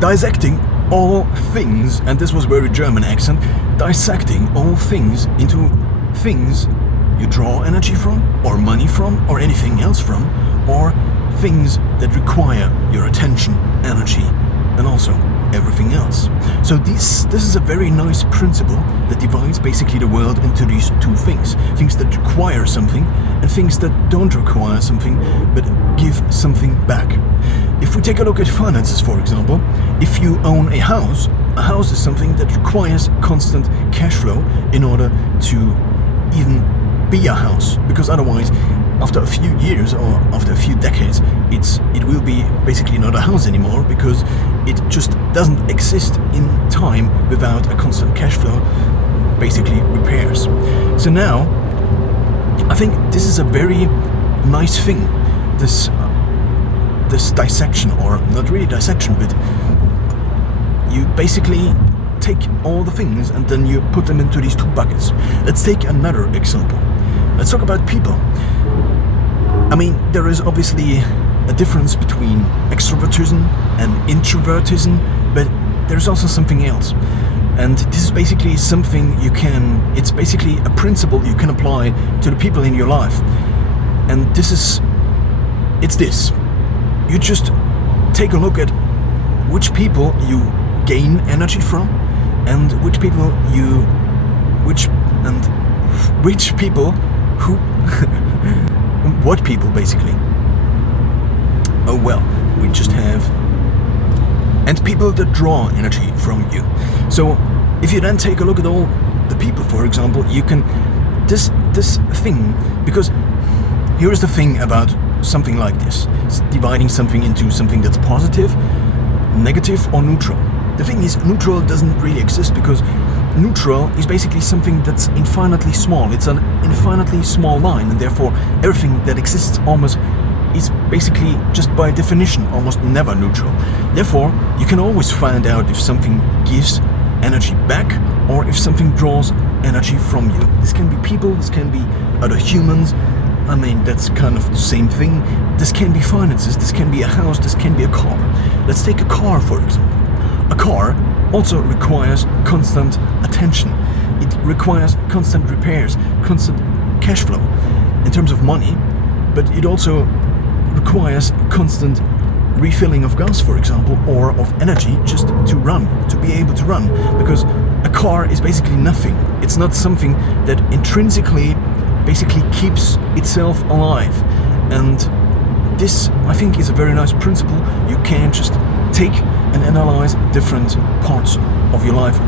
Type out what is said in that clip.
dissecting all things, and this was very German accent, dissecting all things into things you draw energy from, or money from, or anything else from, or things that require your attention, energy, and also everything else. So this is a very nice principle that divides basically the world into these two things. Things that require something and things that don't require something but give something back. If we take a look at finances, for example, if you own a house is something that requires constant cash flow in order to even be a house, because otherwise after a few years or after a few decades it will be basically not a house anymore, because it just doesn't exist in time without a constant cash flow, basically repairs. So now I think this is a very nice thing, this dissection, or not really dissection, but you basically take all the things and then you put them into these two buckets. Let's take another example. Let's talk about people. I mean, there is obviously a difference between extrovertism and introvertism, but there's also something else. And this is basically something it's basically a principle you can apply to the people in your life. And it's this. You just take a look at which people you gain energy from, and which people what people basically. Oh well, we just have, and people that draw energy from you. So if you then take a look at all the people, for example, you can this thing, because here is the thing about something like this. It's dividing something into something that's positive, negative, or neutral. The thing is, neutral doesn't really exist, because neutral is basically something that's infinitely small. It's an infinitely small line, and therefore everything that exists almost is basically, just by definition, almost never neutral. Therefore, you can always find out if something gives energy back or if something draws energy from you. This can be people, this can be other humans. I mean, that's kind of the same thing. This can be finances, this can be a house, this can be a car. Let's take a car, for example. A car also requires constant attention. It requires constant repairs, constant cash flow in terms of money, but it also requires constant refilling of gas, for example, or of energy just to run, to be able to run, because a car is basically nothing. It's not something that intrinsically basically keeps itself alive. And this, I think, is a very nice principle. You can just take and analyze different parts of your life